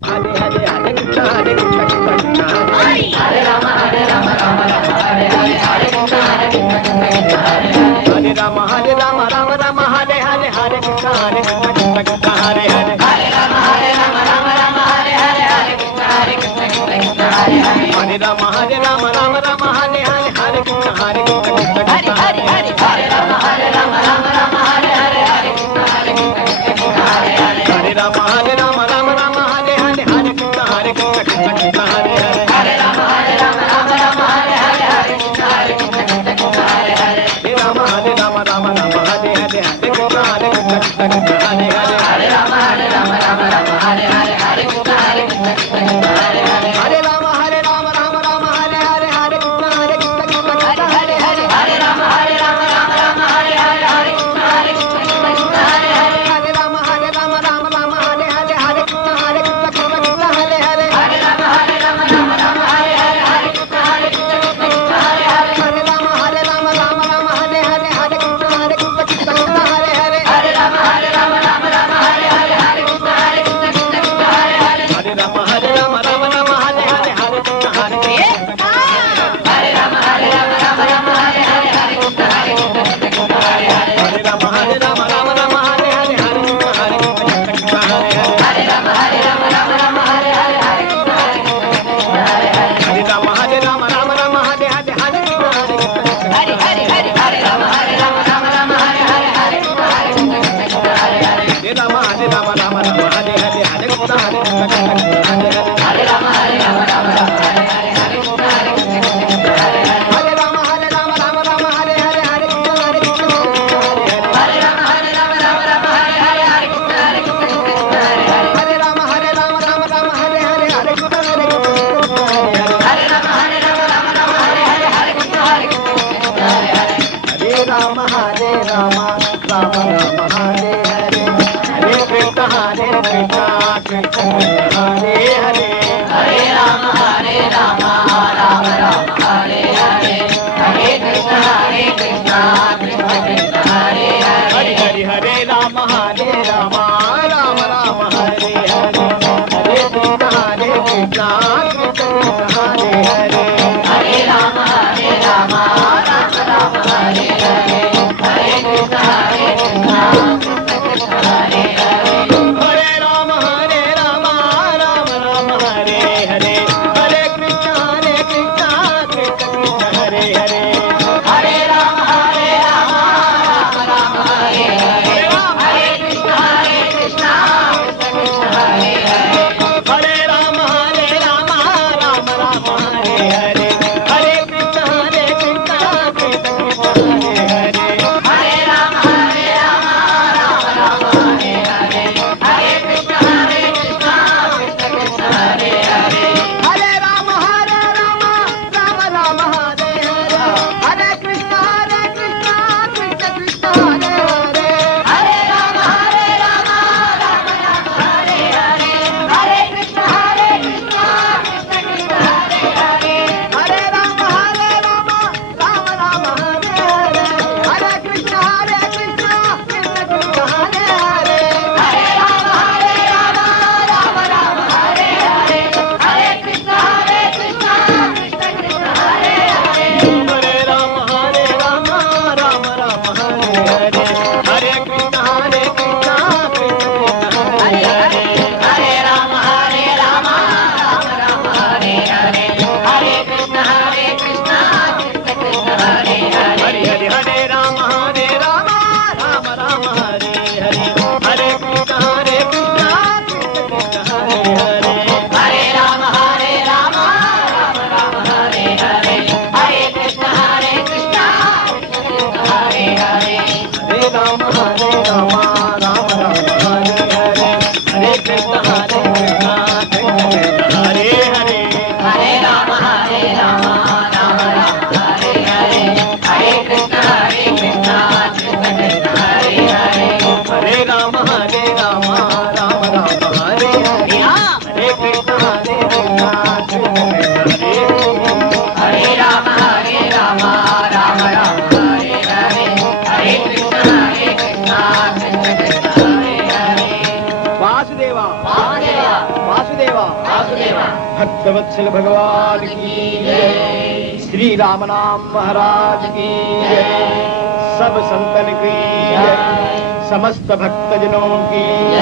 Hare Hare Hare Krishna Hare Krishna Krishna Krishna Hare Rama Hare Rama Rama Rama Hare Hare Hare Krishna Hare Krishna Krishna Krishna Hare Hare Rama Hare Rama Rama Rama Hare Hare Hare Krishna Hare Krishna Krishna Krishna Hare Hare Hare Rama Hare Rama Rama Rama Hare Hare Hare Krishna Hare Krishna Krishna Krishna Hare Hare Hare Rama Hare Rama Rama Rama Hare Hare Hare Krishna Hare Krishna Krishna Krishna Hare Hare Hare Rama Hare Rama Rama Rama Hare Hare Hare Krishna Hare Krishna Krishna Krishna Hare Hare Hare Rama Hare Rama Rama Rama Hare Hare Hare Krishna Hare Krishna Krishna Krishna Hare Hare Hare Rama Hare Rama Rama Rama Hare Hare Hare Krishna Hare Krishna Krishna Krishna Hare Hare Hare Rama Hare Rama Rama Rama Hare Hare Hare Krishna Hare Krishna Krishna Krishna Hare Hare Hare Rama Hare Rama Rama Rama Hare Hare Hare Krishna Hare Krishna Krishna Krishna Hare Hare Hare Rama Hare Rama Rama Rama Hare Hare Hare Krishna Hare Krishna Krishna Krishna Hare Hare Hare Rama Hare Rama Rama Rama Hare Hare Hare Krishna Hare Krishna Krishna Krishna Hare Hare Hare Rama Hare Rama Rama Rama Hare Hare Hare Krishna Hare Krishna Krishna Krishna Hare Hare Hare Rama Hare Rama Rama Rama Hare Hare Hare Krishna Hare Krishna Krishna Krishna Hare Hare Hare Rama Hare Rama Rama Rama Hare Hare Hare Krishna Hare Krishna Krishna Krishna Hare Hare Hare Rama Hare Rama Rama Rama Hare Hare Hare Krishna Hare Krishna Krishna Krishna Hare Hare Hare Rama Hare Rama Rama Rama Hare Hare Hare Krishna Hare Krishna Hare Rama Hare Rama Rama Rama Hare Hare Hare Krishna Hare Krishna Krishna Krishna Hare Hare Hare Rama Hare Rama Rama Rama Hare Hare Hare Krishna Hare Krishna Krishna Krishna Hare Hare Hare Rama Hare Rama Rama Rama Hare Hare Hare Krishna Hare Krishna Krishna Krishna Hare Hare Hare Rama Hare Rama Rama Rama Hare Hare Hare Krishna Hare Krishna Hare Hare Hare Hare Rama Hare Rama Rama Rama Hare Hare Hare Krishna Hare Krishna Krishna Krishna Hare Hare Hare Rama Hare Rama Rama Rama Hare Hare Hare Krishna Hare Krishna Krishna Krishna Hare Hare Hare Rama Hare Rama Rama Rama Hare Hare Hare Krishna Hare Krishna Krishna Krishna Hare Hare Hare Rama Hare Rama Rama Rama Hare Hare Hare Krishna Hare Krishna Krishna Krishna Hare Hare Hare Rama Hare Rama Rama Rama Hare Hare Hare Krishna Hare Krishna Krishna Krishna Hare Hare Hare Rama Hare Rama Rama Rama Hare Hare Hare Krishna Hare Krishna Krishna Krishna Hare Hare Hare Rama Hare Rama Rama Rama Hare Hare Hare Krishna Hare Krishna Krishna Krishna Hare Hare Hare Rama Hare Rama Rama Rama Hare Hare Hare Krishna Hare Krishna Krishna Krishna Hare Hare Hare Rama Hare Rama Rama Rama Hare Hare Hare Krishna Hare Krishna Krishna Krishna Hare Hare Hare Hare Hare Rama Hare Rama Rama Rama Hare Hare Hare Krishna Hare Krishna Krishna Krishna Hare Hare Hare Rama Hare Rama Rama Rama Hare Hare Hare Krishna Hare Krishna Krishna Krishna Hare Hare Hare Rama Rama Vasudeva Vasudeva भक्तवत्सल भगवान की जय, श्री राम नाम महाराज की जय, सब संतन की जय, समस्त भक्तजनों की जय।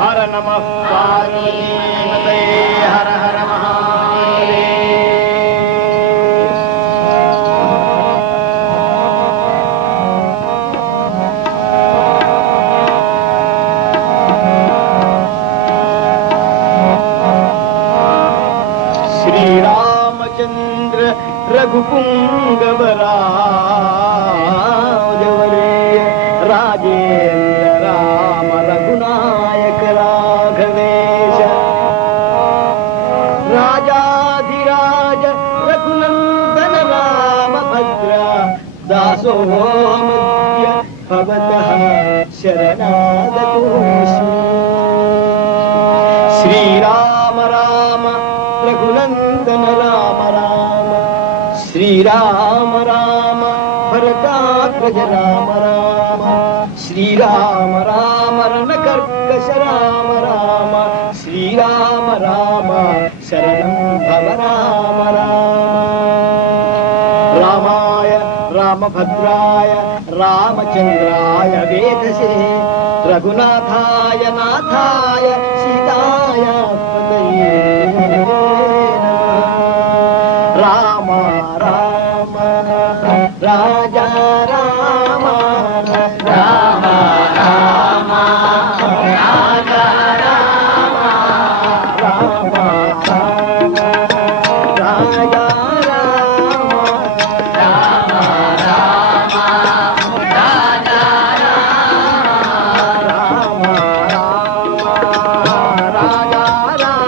हर नमः पार्वती हर हर महादेव। रघुपुंगवरा राजेन्द्र राम रघुनायक राघवेश राजाधिराज रघुनंदन राम भद्र दासो मध्य भवतः शरणागतोऽस्मि। श्रीराम राम रघुनंदन राम राम, श्रीराम राम भरताग्रज राम राम, श्रीराम राम रणकर्कश राम राम, श्रीराम राम शरणं भव राम राम। रामाय रामभद्राय रामचन्द्राय वेधसे, रघुनाथाय नाथाय सीताय पतये नमः। राम राम राजा राम राम राम राजा राम राम राम राजा राम राम राम राजा राम राम राजा राम राम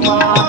Rama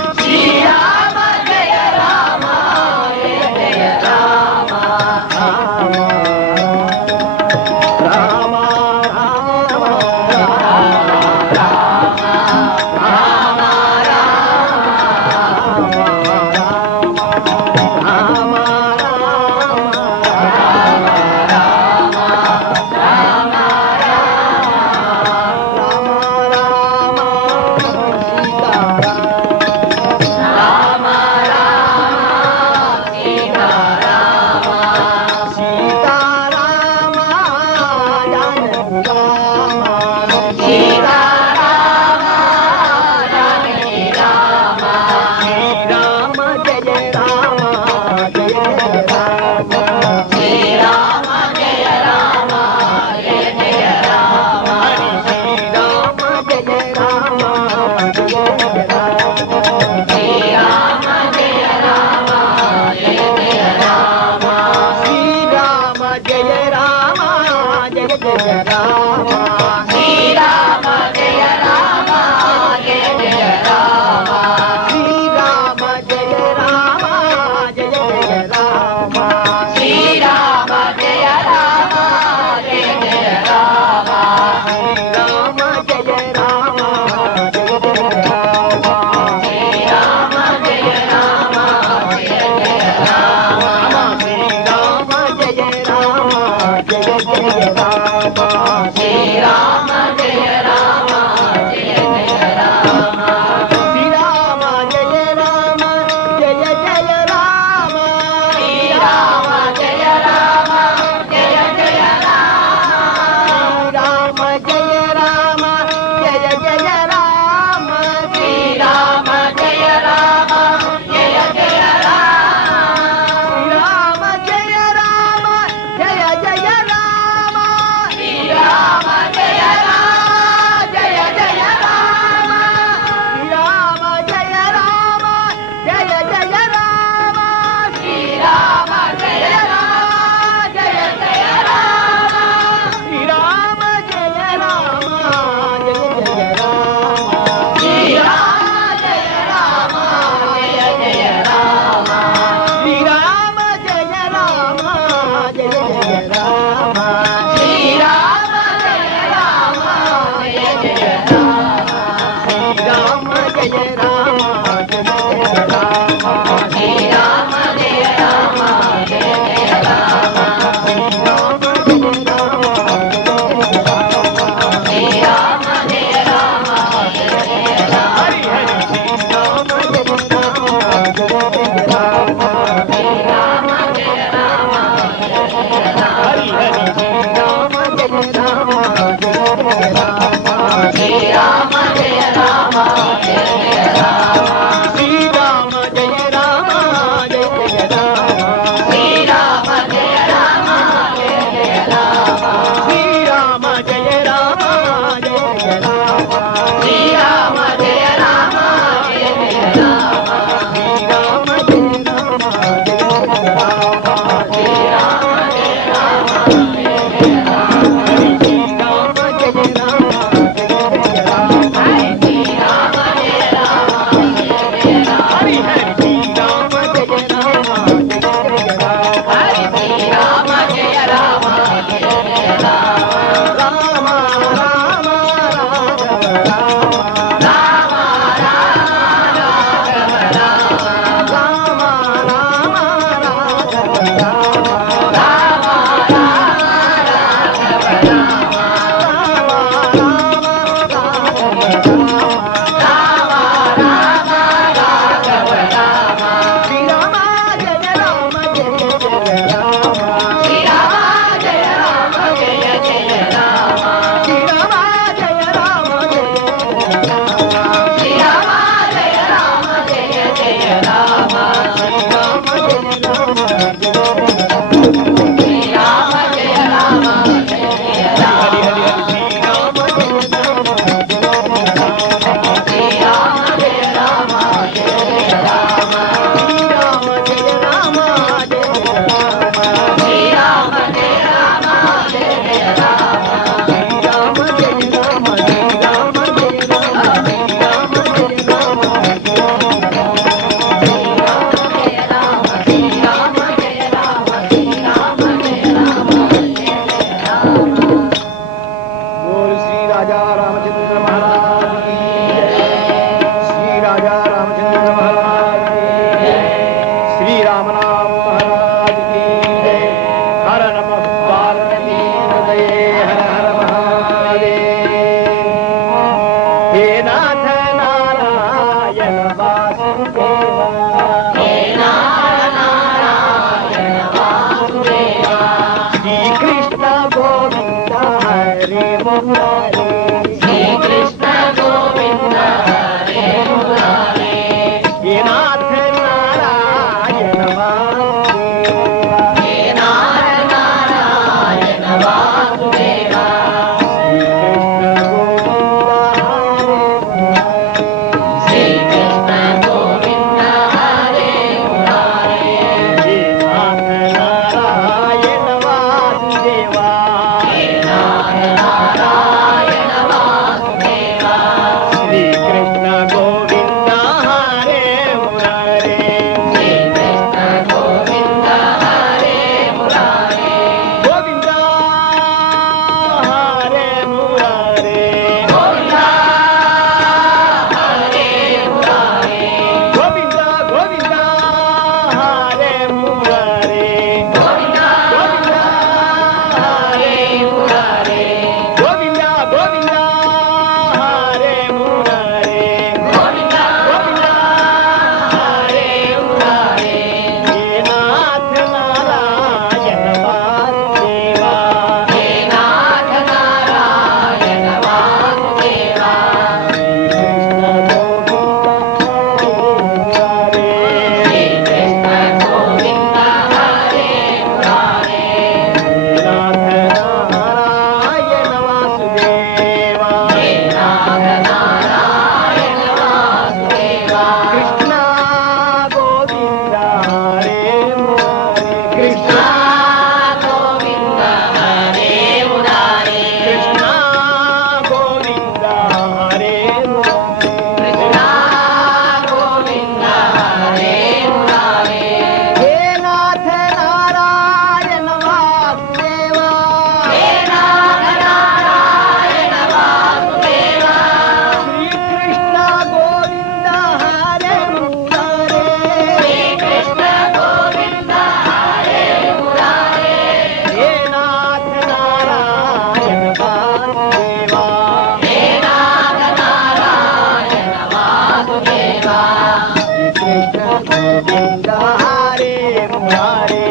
कृष्ण गोविंद हरे मुरारे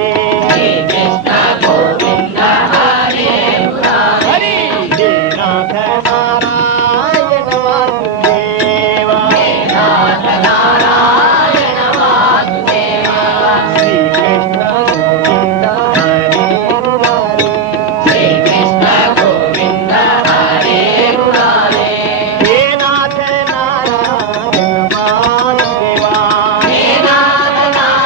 कृष्ण गोविंद हरे मुरारे हे नाथ नारायण वासुदेवा नाथ नारायण वासुदेवा श्री कृष्ण गोविंद हरे मुरारे श्री कृष्ण गोविंद हरे मुरारे हे नाथ नारायण वासुदेवा हे नाथ नारायण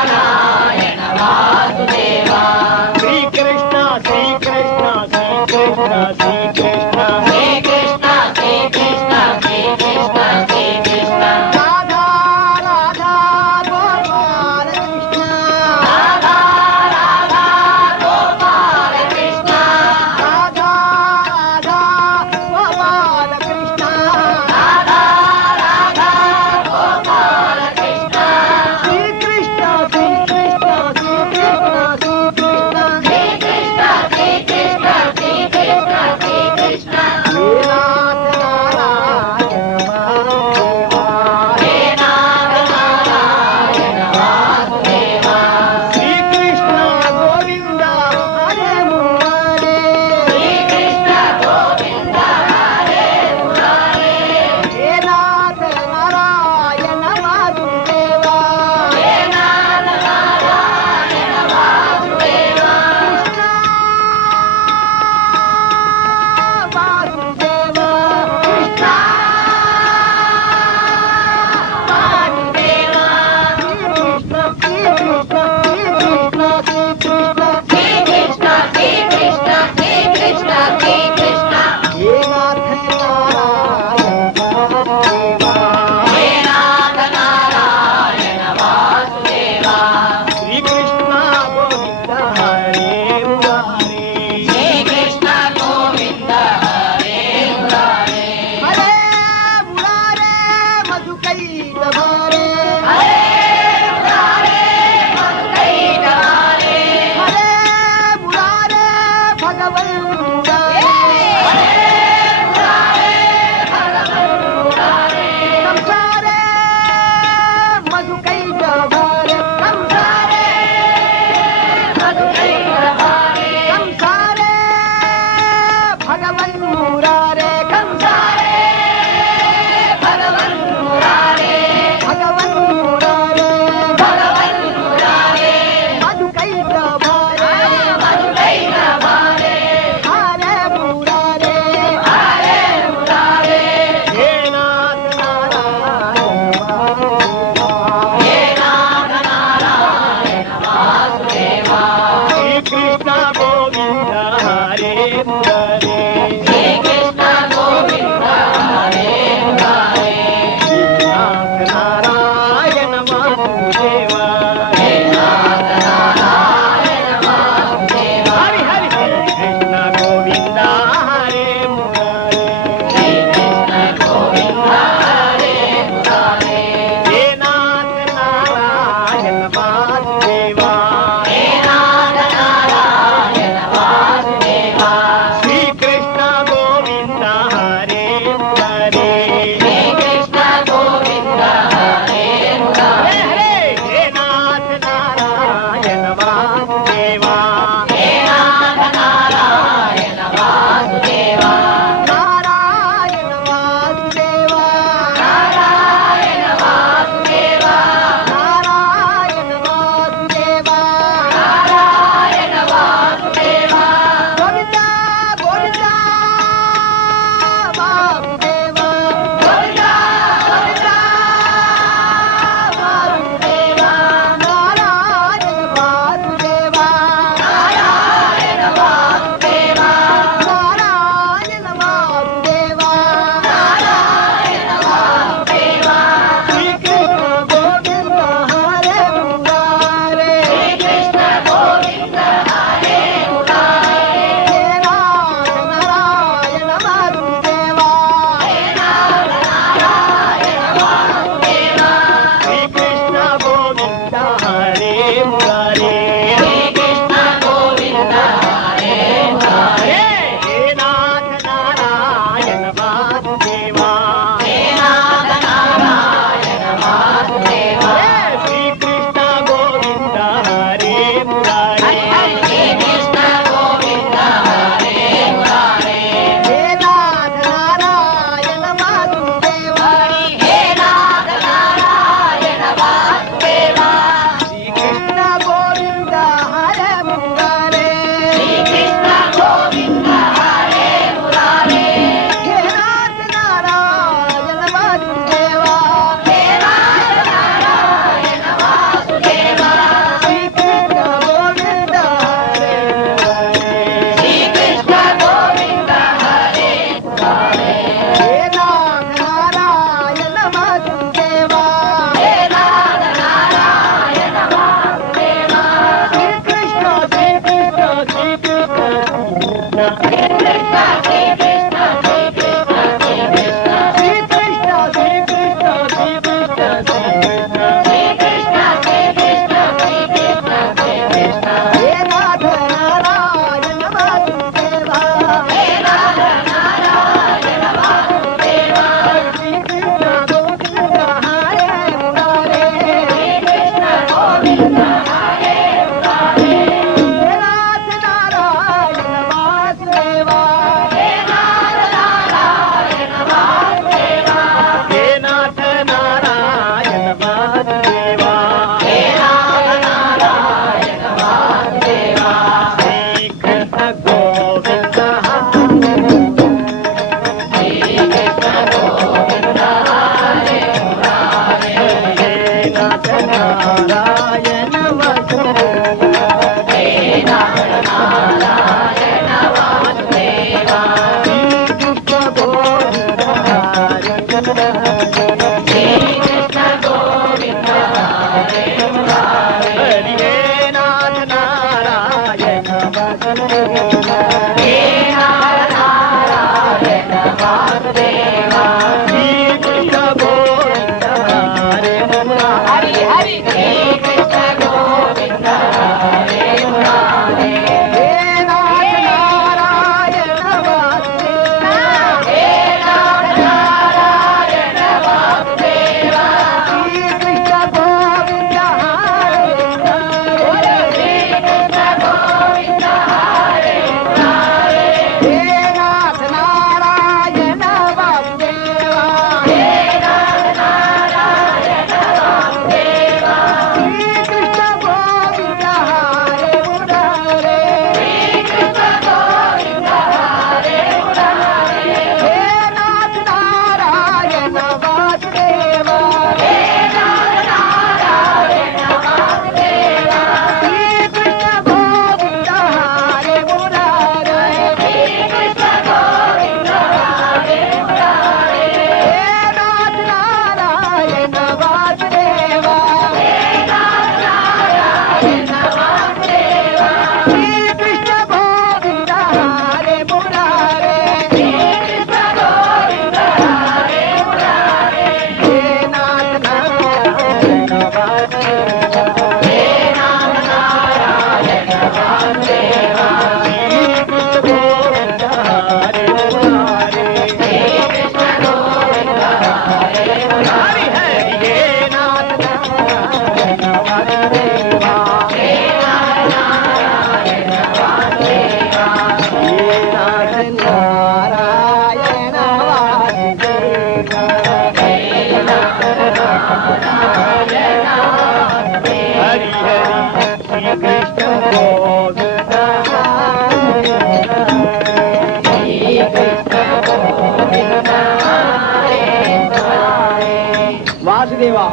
वासुदेवा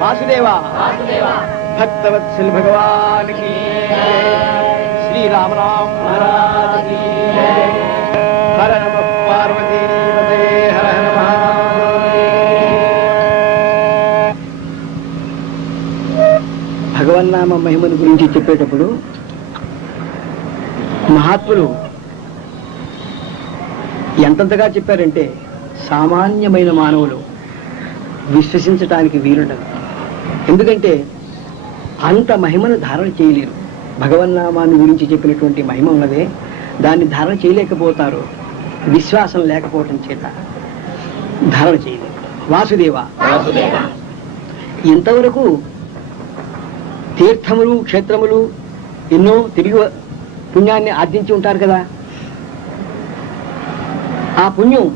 वासुदेवा भक्तवत्सल भगवान की श्री राम राम महाराज की हर नमः पार्वती पते हर हर భగవన్నామ మహిమను గురించి చెప్పేటప్పుడు మహాత్ములు ఎంతంతగా చెప్పారంటే సామాన్యమైన మానవులు విశ్వసించడానికి వీలుండదు. ఎందుకంటే అంత మహిమను ధారణ చేయలేరు. భగవన్నామాన్ని గురించి చెప్పినటువంటి మహిమ ఉన్నదే దాన్ని ధారణ చేయలేకపోతారు. విశ్వాసం లేకపోవటం చేత ధారణ చేయలేరు. వాసుదేవ ఇంతవరకు తీర్థములు క్షేత్రములు ఎన్నో తిరిగి పుణ్యాన్ని ఆర్జించి ఉంటారు కదా. ఆ పుణ్యం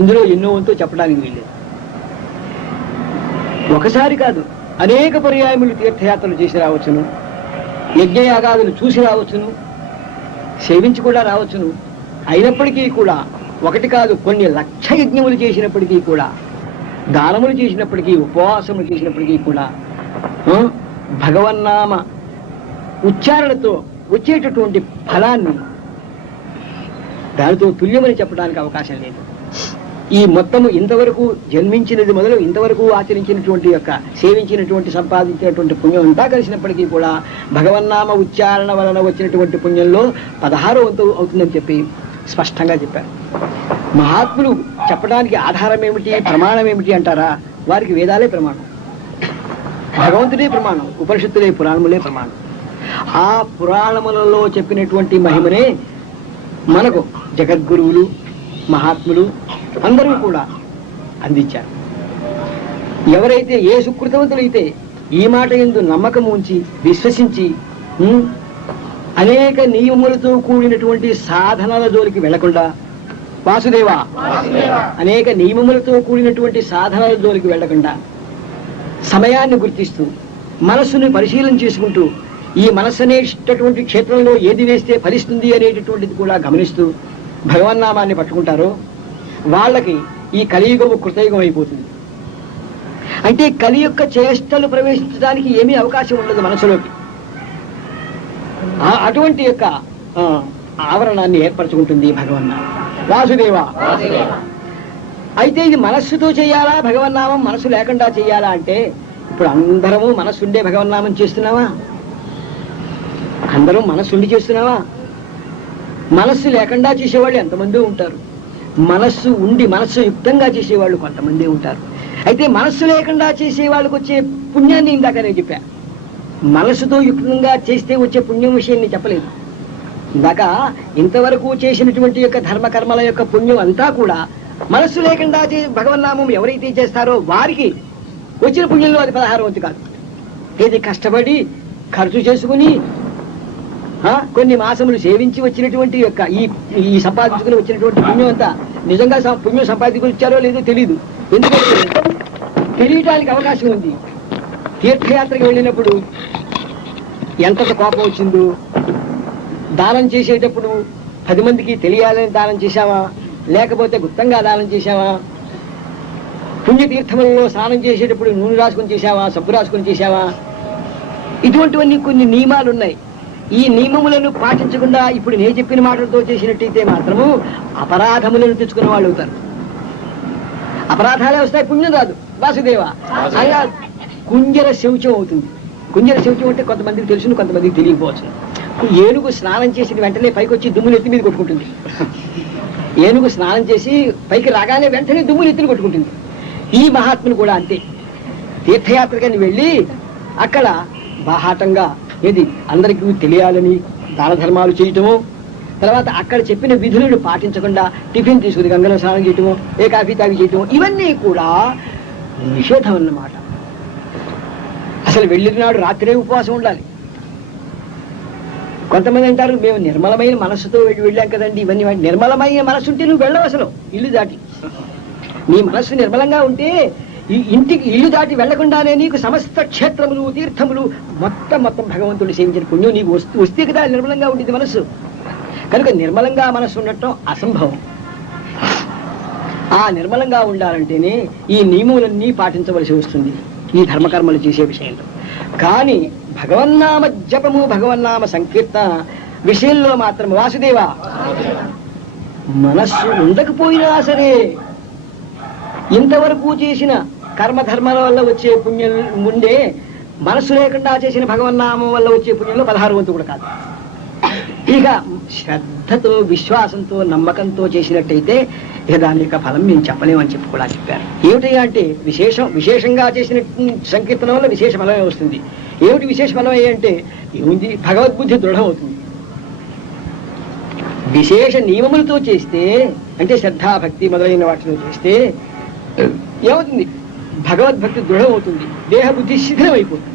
ఇందులో ఎన్నో వంతో చెప్పడానికి వీల్లేదు. ఒకసారి కాదు అనేక పర్యాయములు తీర్థయాత్రలు చేసి రావచ్చును, యజ్ఞయాగాదులు చూసి రావచ్చును, సేవించి కూడా రావచ్చును. అయినప్పటికీ కూడా ఒకటి కాదు కొన్ని లక్ష యజ్ఞములు చేసినప్పటికీ కూడా, దానములు చేసినప్పటికీ, ఉపవాసములు చేసినప్పటికీ కూడా భగవన్నామ ఉచ్చారణతో వచ్చేటటువంటి ఫలాన్ని దానితో తుల్యమని చెప్పడానికి అవకాశం లేదు. ఈ మొత్తము ఇంతవరకు జన్మించినది మొదలు ఇంతవరకు ఆచరించినటువంటి యొక్క సేవించినటువంటి సంపాదించినటువంటి పుణ్యం అంతా కలిసినప్పటికీ కూడా భగవన్నామ ఉచ్చారణ వలన వచ్చినటువంటి పుణ్యంలో 16వ వంతు అవుతుందని చెప్పి స్పష్టంగా చెప్పారు. మహాత్ములు చెప్పడానికి ఆధారం ఏమిటి, ప్రమాణం ఏమిటి అంటారా? వారికి వేదాలే ప్రమాణం, భగవంతుడే ప్రమాణం, ఉపనిషత్తులే పురాణములే ప్రమాణం. ఆ పురాణములలో చెప్పినటువంటి మహిమనే మనకు జగద్గురువులు మహాత్ములు అందరూ కూడా అందించారు. ఎవరైతే ఏ సుకృతవంతులైతే ఈ మాట యందు నమ్మకం ఉంచి విశ్వసించి అనేక నియములతో కూడినటువంటి సాధనల జోలికి వెళ్లకుండా, వాసుదేవ అనేక నియమములతో కూడినటువంటి సాధనల జోలికి వెళ్లకుండా సమయాన్ని గుర్తిస్తూ మనస్సుని పరిశీలన చేసుకుంటూ ఈ మనస్సు అనేటటువంటి క్షేత్రంలో ఏది వేస్తే ఫలిస్తుంది అనేటటువంటిది కూడా గమనిస్తూ భగవన్నామాన్ని పట్టుకుంటారో వాళ్ళకి ఈ కలియుగము కృతయుగం అయిపోతుంది. అంటే కలి యొక్క చేష్టలు ప్రవేశించడానికి ఏమీ అవకాశం ఉండదు మనసులోకి. అటువంటి యొక్క ఆవరణాన్ని ఏర్పరచుకుంటుంది భగవన్నామం. వాసుదేవ. అయితే ఇది మనస్సుతో చేయాలా భగవన్నామం, మనసు లేకుండా చేయాలా అంటే ఇప్పుడు అందరము మనస్సుండే భగవన్నామం చేస్తున్నావా? అందరం మనస్సుండి చేస్తున్నావా? మనస్సు లేకుండా చేసేవాళ్ళు ఎంతమంది ఉంటారు, మనస్సు ఉండి మనస్సు యుక్తంగా చేసేవాళ్ళు కొంతమంది ఉంటారు. అయితే మనస్సు లేకుండా చేసే వాళ్ళకి వచ్చే పుణ్యాన్ని ఇందాక నేను చెప్పా, మనస్సుతో యుక్తంగా చేస్తే వచ్చే పుణ్యం విషయం నేను చెప్పలేదు. ఇందాక ఇంతవరకు చేసినటువంటి యొక్క ధర్మకర్మల యొక్క పుణ్యం అంతా కూడా మనస్సు లేకుండా భగవన్నామం ఎవరైతే చేస్తారో వారికి వచ్చిన పుణ్యంలో అది 16వ వంతు కాదు. ఇది కష్టపడి ఖర్చు చేసుకుని కొన్ని మాసములు సేవించి వచ్చినటువంటి యొక్క ఈ సంపాదించుకుని వచ్చినటువంటి పుణ్యం అంతా నిజంగా పుణ్యం సంపాదించారో లేదో తెలియదు. ఎందుకంటే తెలియటానికి అవకాశం ఉంది. తీర్థయాత్రకి వెళ్ళినప్పుడు ఎంతటి కోపం వచ్చిందో, దానం చేసేటప్పుడు 10 మందికి తెలియాలని దానం చేశావా, లేకపోతే గుప్తంగా దానం చేశావా, పుణ్యతీర్థములలో స్నానం చేసేటప్పుడు నూనె రాసుకొని చేశావా, సబ్బు రాసుకొని చేశావా, ఇటువంటివన్నీ కొన్ని నియమాలు ఉన్నాయి. ఈ నియమములను పాటించకుండా ఇప్పుడు నేను చెప్పిన మాటలతో చేసినట్టయితే మాత్రము అపరాధములను తెచ్చుకున్న వాళ్ళు అవుతారు. అపరాధాలే వస్తాయి, పుణ్యం రాదు. వాసుదేవ. అలా కుంజర శౌచం అవుతుంది. కుంజర శౌచం అంటే కొంతమందికి తెలుసును, కొంతమందికి తెలియకపోవచ్చు. ఏనుగు స్నానం చేసిన వెంటనే పైకి వచ్చి దుమ్ములు ఎత్తి మీద కొట్టుకుంటుంది. ఏనుగు స్నానం చేసి పైకి రాగానే వెంటనే దుమ్ములు ఎత్తిని కొట్టుకుంటుంది. ఈ మహాత్ములు కూడా అంతే. తీర్థయాత్రకని వెళ్ళి అక్కడ బాహాటంగా ఏది అందరికీ తెలియాలని దాన ధర్మాలు చేయటము, తర్వాత అక్కడ చెప్పిన విధులను పాటించకుండా టిఫిన్ తీసుకుని గంగలో స్నానం చేయటము, ఏ కాఫీ తాగి చేయటము, ఇవన్నీ కూడా నిషేధం అన్నమాట. అసలు వెళ్ళిన నాడు రాత్రే ఉపవాసం ఉండాలి. కొంతమంది అంటారు మేము నిర్మలమైన మనస్సుతో వెళ్ళాం కదండి, ఇవన్నీ నిర్మలమైన మనస్సు ఉంటే నువ్వు వెళ్ళవు అసలు ఇల్లు దాటి. నీ మనస్సు నిర్మలంగా ఉంటే ఈ ఇంటికి ఇల్లు దాటి వెళ్లకుండానే నీకు సమస్త క్షేత్రములు తీర్థములు మొత్తం భగవంతుడు సేవించిన పుణ్యం నీకు వస్తే కదా నిర్మలంగా ఉండేది మనస్సు. కనుక నిర్మలంగా మనస్సు ఉండటం అసంభవం. ఆ నిర్మలంగా ఉండాలంటేనే ఈ నియములన్నీ పాటించవలసి వస్తుంది ఈ ధర్మకర్మలు చేసే విషయంలో. కానీ భగవన్నామ జపము భగవన్నామ సంకీర్తన విషయంలో మాత్రం వాసుదేవ మనస్సు ఉండకపోయినా సరే ఇంతవరకు చేసిన కర్మధర్మాల వల్ల వచ్చే పుణ్యం ముందే మనస్సు లేకుండా చేసిన భగవన్నామం వల్ల వచ్చే పుణ్యంలో 16వ వంతు కూడా కాదు. ఇక శ్రద్ధతో విశ్వాసంతో నమ్మకంతో చేసినట్టయితే ఇక దాని యొక్క ఫలం మేము చెప్పలేమని చెప్పి కూడా చెప్పారు. ఏమిటయ్యా అంటే విశేషంగా చేసిన సంకీర్తన వల్ల విశేష ఫలమే వస్తుంది. ఏమిటి విశేష ఫలం అంటే ఏముంది, భగవద్బుద్ధి దృఢం అవుతుంది. విశేష నియమములతో చేస్తే అంటే శ్రద్ధా భక్తి మొదలైన వాటితో చేస్తే ఏమవుతుంది, భగవద్భక్తి దృఢం అవుతుంది, దేహబుద్ధి శిథిలం అయిపోతుంది.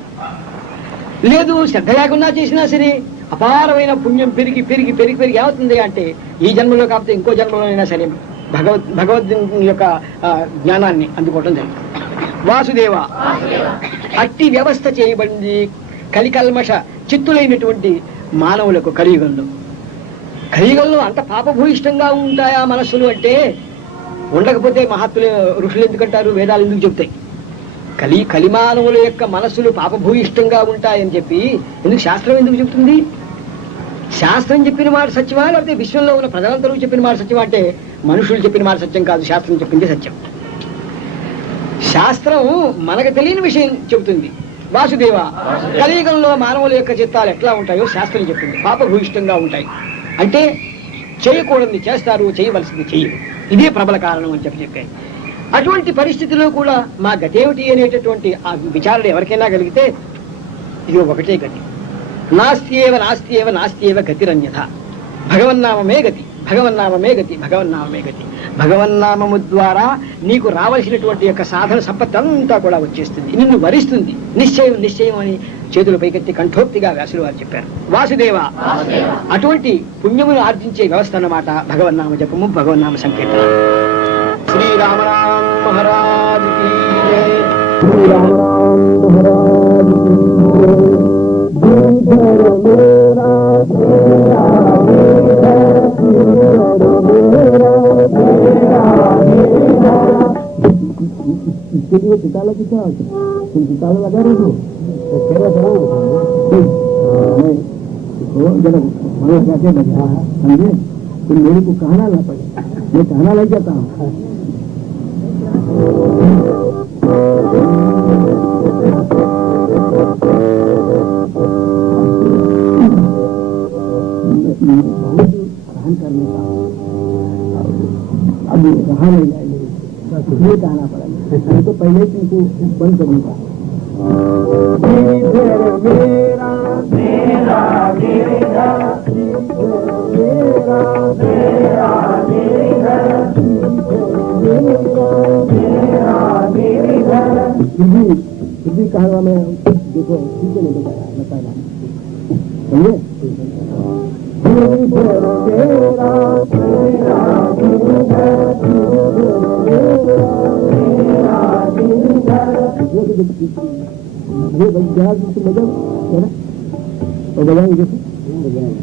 లేదు శ్రద్ధ లేకుండా చేసినా సరే అపారమైన పుణ్యం పెరిగి పెరిగి పెరిగి పెరిగి ఏమవుతుంది అంటే ఈ జన్మలో కాకపోతే ఇంకో జన్మలో అయినా సరే భగవద్ యొక్క జ్ఞానాన్ని అందుకోవటం జరుగుతుంది. వాసుదేవ అట్టి వ్యవస్థ చేయబడింది కలికల్మష చిత్తులైనటువంటి మానవులకు కలియుగంలో అంత పాపభూయిష్టంగా ఉంటాయా మనస్సులు అంటే ఉండకపోతే మహాత్ములు ఋషులు ఎందుకంటారు, వేదాలు ఎందుకు చెప్తాయి? కలిమానవుల యొక్క మనస్సులు పాపభూయిష్టంగా ఉంటాయని చెప్పి ఎందుకు శాస్త్రం ఎందుకు చెప్తుంది? శాస్త్రం చెప్పిన మాట సత్యమా లేకపోతే విశ్వంలో ఉన్న ప్రజలందరూ చెప్పిన మాట సత్యమా అంటే మనుషులు చెప్పిన మాట సత్యం కాదు, శాస్త్రం చెప్పింది సత్యం. శాస్త్రం మనకు తెలియని విషయం చెబుతుంది. వాసుదేవ కలియుగంలో మానవుల యొక్క చిత్తాలు ఎట్లా ఉంటాయో శాస్త్రం చెప్పింది, పాపభూయిష్టంగా ఉంటాయి. అంటే చేయకూడదు చేస్తారు, చేయవలసింది చెయ్యరు. ఇదే ప్రబల కారణం అని చెప్పాయి. అటువంటి పరిస్థితిలో కూడా మా గతేమిటి అనేటటువంటి ఆ విచారణ ఎవరికైనా కలిగితే ఇది ఒకటే గతి. నాస్త్యేవ నాస్త్యేవ నాస్త్యేవ గతిరన్యథ. భగవన్నామమే గతి, భగవన్నామమే గతి, భగవన్నామమే గతి. భగవన్నామము ద్వారా నీకు రావలసినటువంటి యొక్క సాధన సంపత్తి అంతా కూడా వచ్చేస్తుంది, నిన్ను వరిస్తుంది. నిశ్చయం నిశ్చయం అని చేతులు పైకెత్తి కంఠోక్తిగా వ్యాసులు వారు చెప్పారు. వాసుదేవ, అటువంటి పుణ్యమును ఆర్జించే వ్యవస్థ అన్నమాట భగవన్నామ జపము, భగవన్నామ సంకీర్తన. శ్రీరామ రామ మహారాజ్ కీ జై. శ్రీరామ రామ మహారాజ్ కీ इसके लिए टिकाला कितना तुम टिकाला लगा रहे हो जरा जाके बजा समझे. तुम मेरे को कहना ना पड़े, मैं कहना लग जाता हूँ. बहुत सहन कर लेता हूँ, अब रहा नहीं जाएगा, ये कहना पड़ेगा. मैं तो पहले ही तुमको बंद करूंगा. मेरा मेरा गिरधर मेरा मेरा गिरधर मेरा गिरधर. फिर भी कहा मैं देखो ठीक नहीं बताया समझे. ये बजा है ना, तो बजाएंगे मेरा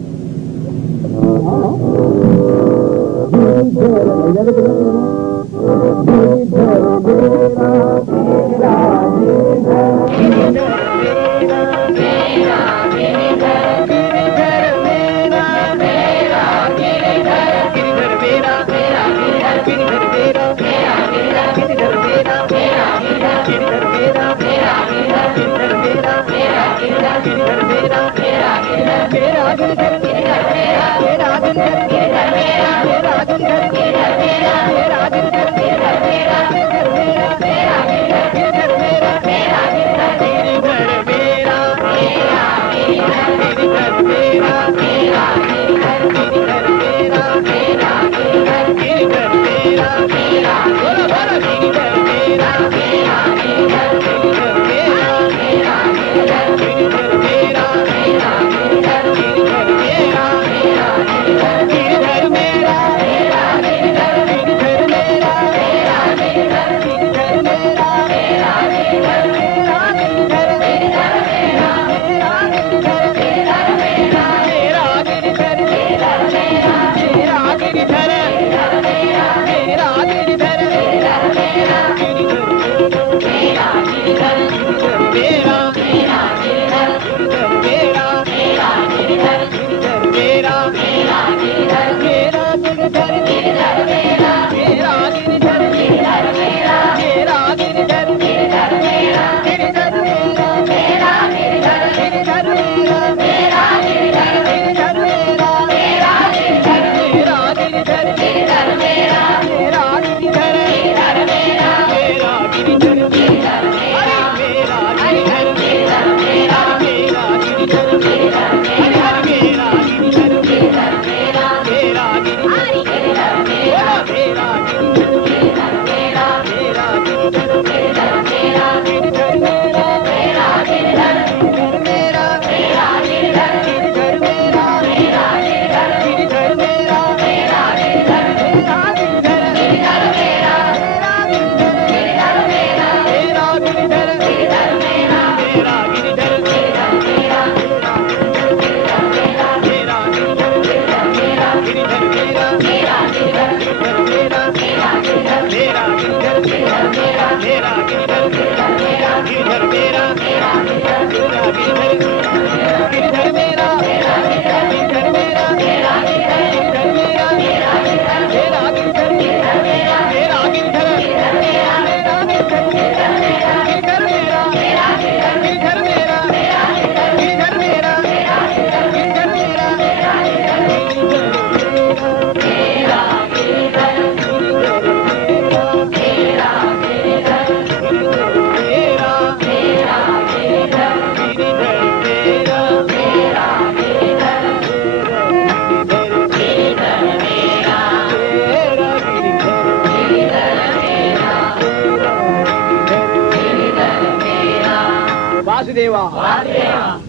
వాసుదేవ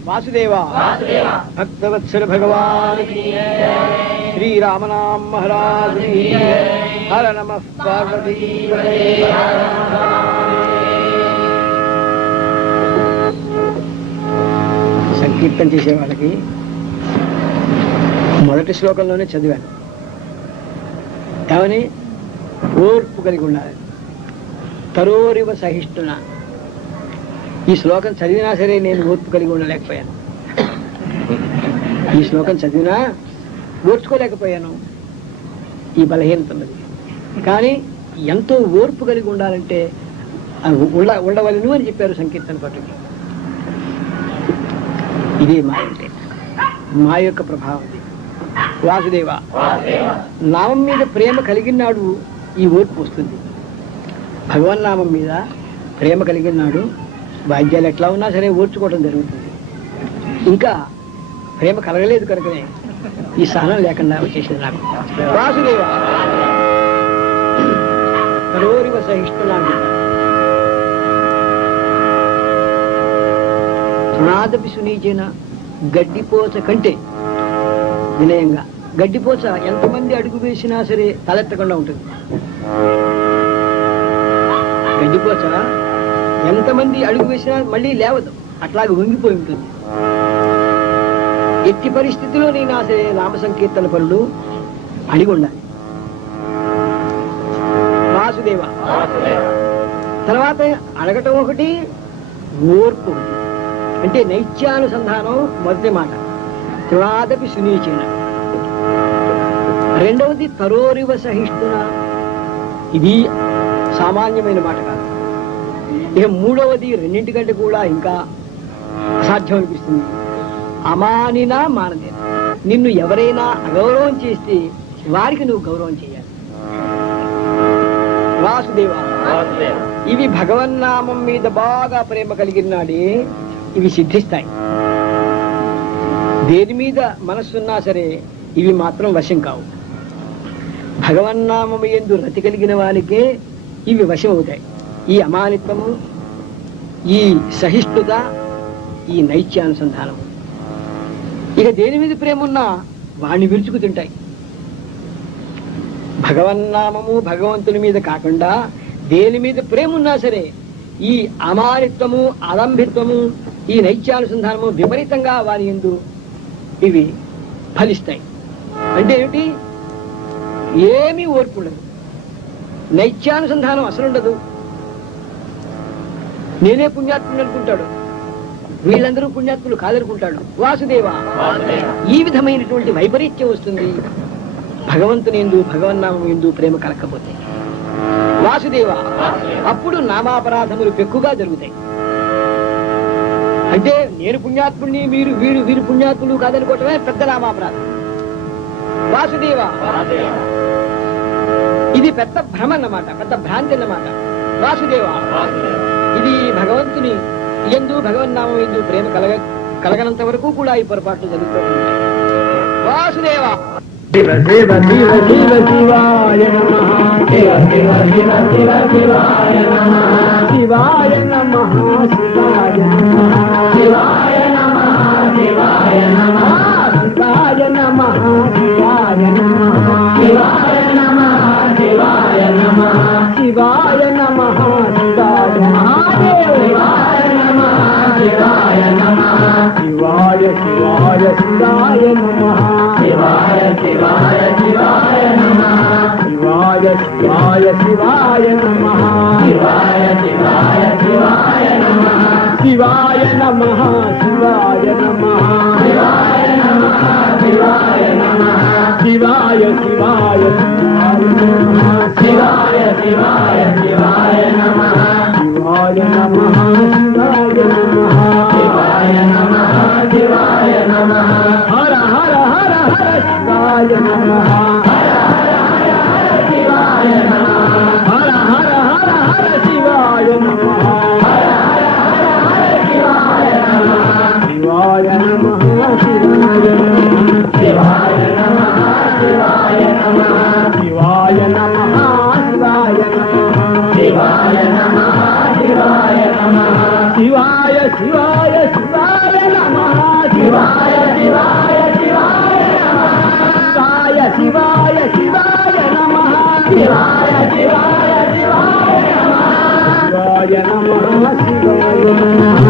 వాసుదేవ భక్తవత్సల భగవాన్ శ్రీరామనామ మహారాజ్ హర నమః పార్వతీ సంకీర్తన చేసే వాళ్ళకి మొదటి శ్లోకంలోనే చదివాను. ఏమని? ఓర్పు కలిగి ఉండాలి. తరోరివ సహిష్ణున. ఈ శ్లోకం చదివినా సరే నేను ఓర్పు కలిగి ఉండలేకపోయాను. ఈ శ్లోకం చదివినా ఓర్చుకోలేకపోయాను. ఈ బలహీనత ఉన్నది. కానీ ఎంతో ఓర్పు కలిగి ఉండాలంటే ఉండవలను అని చెప్పారు సంకీర్తన పట్టుకి. ఇది మాయ అంటే మా యొక్క ప్రభావం. వాసుదేవ నామం మీద ప్రేమ కలిగినాడు ఈ ఓర్పు వస్తుంది. భగవన్నామం మీద ప్రేమ కలిగినాడు వాద్యాలు ఎట్లా ఉన్నా సరే ఓర్చుకోవడం జరుగుతుంది. ఇంకా ప్రేమ కలగలేదు కనుకనే ఈ సహనం లేకుండా వచ్చేసింది నాకు. వాసుదేవ తరోరివ సహిష్ణునాడు తృణాదపి సునీచేన. గడ్డిపోచ కంటే వినయంగా. గడ్డిపోచ ఎంతమంది అడుగు వేసినా సరే తలెత్తకుండా ఉంటుంది. గడ్డిపోచ ఎంతమంది అడుగు వేసినా మళ్ళీ లేవదు, అట్లాగే వంగిపోయి ఉంటుంది. ఎట్టి పరిస్థితిలో నేను సరే నామ సంకీర్తన పనులు అడిగి ఉండాలి. వాసుదేవ తర్వాత అడగటం ఒకటి, ఓర్పు ఒకటి. అంటే నైత్యానుసంధానం మొదటి మాట. తృణాదపి సునీచేన. రెండవది తరోరివ సహిష్ణున. ఇది సామాన్యమైన మాట కాదు. ఇక మూడవది రెండింటికంటే కూడా ఇంకా అసాధ్యం అనిపిస్తుంది. అమానినా మానదేన. నిన్ను ఎవరైనా అగౌరవం చేస్తే వారికి నువ్వు గౌరవం చేయాలి. వాసుదేవ ఇవి భగవన్నామం మీద బాగా ప్రేమ కలిగినాడే ఇవి సిద్ధిస్తాయి. దేని మీద మనస్సున్నా సరే ఇవి మాత్రం వశం కావు. భగవన్నామము యందు రతి కలిగిన వానికే ఇవి వశం అవుతాయి. ఈ అమానిత్వము, ఈ సహిష్ణుత, ఈ నైత్యానుసంధానము. ఇక దేని మీద ప్రేమ ఉన్నా వాణ్ణి విరుచుకు తింటాయి. భగవన్నామము భగవంతుని మీద కాకుండా దేని మీద ప్రేమ ఉన్నా సరే ఈ అమానిత్వము, అలంభిత్వము, ఈ నైత్యానుసంధానము విపరీతంగా వారి యందు ఇవి ఫలిస్తాయి. అంటే ఏమిటి? ఏమీ ఓర్పు ఉండదు, నైత్యానుసంధానం అసలు ఉండదు. నేనే పుణ్యాత్ముడు అనుకుంటాడు, వీళ్ళందరూ పుణ్యాత్ములు కాదనుకుంటాడు. వాసుదేవ ఈ విధమైనటువంటి వైపరీత్యం వస్తుంది భగవంతుని యందు, భగవన్నామం యందు ప్రేమ కలగకపోతే. వాసుదేవ అప్పుడు నామాపరాధములు పెక్కుగా జరుగుతాయి. అంటే నేను పుణ్యాత్ముడిని, వీరు పుణ్యాత్ములు కాదనుకోవటమే పెద్ద నామాపరాధం. వాసుదేవ ఇది పెద్ద భ్రమ అన్నమాట, పెద్ద భ్రాంతి అన్నమాట. వాసుదేవ ఇది భగవంతుని యందు, భగవన్నామం యందు ప్రేమ కలగనంత వరకు కూడా ఈ పొరపాట్లు జరుగుతుంది. వాసుదేవ శివ శివ శివ శివ శివాయ నమః. శివ శివ శివ శివ శివాయ నమః. శివాయ నమః. శివాయ నమః. శివాయ నమః. శివాయ నమః. శివాయ నమః. శివాయ నమః. శివాయ నమః. శివాయ నమః. శివాయ నమః. శివాయ మహాదేవ. శివాయ నమః. శివాయ నమః. శివాయ శివాయ శివాయ నమః. శివాయ శివాయ శివాయ నమః. శివాయ శివాయ శివాయ నమః. శివాయ శివాయ శివాయ నమః. శివాయ నమః. శివాయ నమః. శివాయ నమః. శివాయ నమః. శివాయ శివాయ శివాయ నమః. శివాయ శివాయ శివాయ నమః. శివాయ నమః. శివాయ నమః. శివాయ నమః. శివాయ నమః. హర హర హర హర శివాయ నమః. హర హర హర హర శివాయ నమః. హర హర హర హర శివాయ నమః. హర హర హర హర శివాయ నమః. శివాయ నమః. శివాయ నమః. శివాయ నమః. శివాయ నమః. శివాయ నమః. శివాయ నమః. శివాయ నమః. శివాయ నమః. శివాయ శివాయ శివాయ నమః శివాయ శివాయ శివాయ నమః శివాయ శివాయ శివాయ నమః శివాయ శివాయ శివాయ నమః శివాయ నమః శివాయ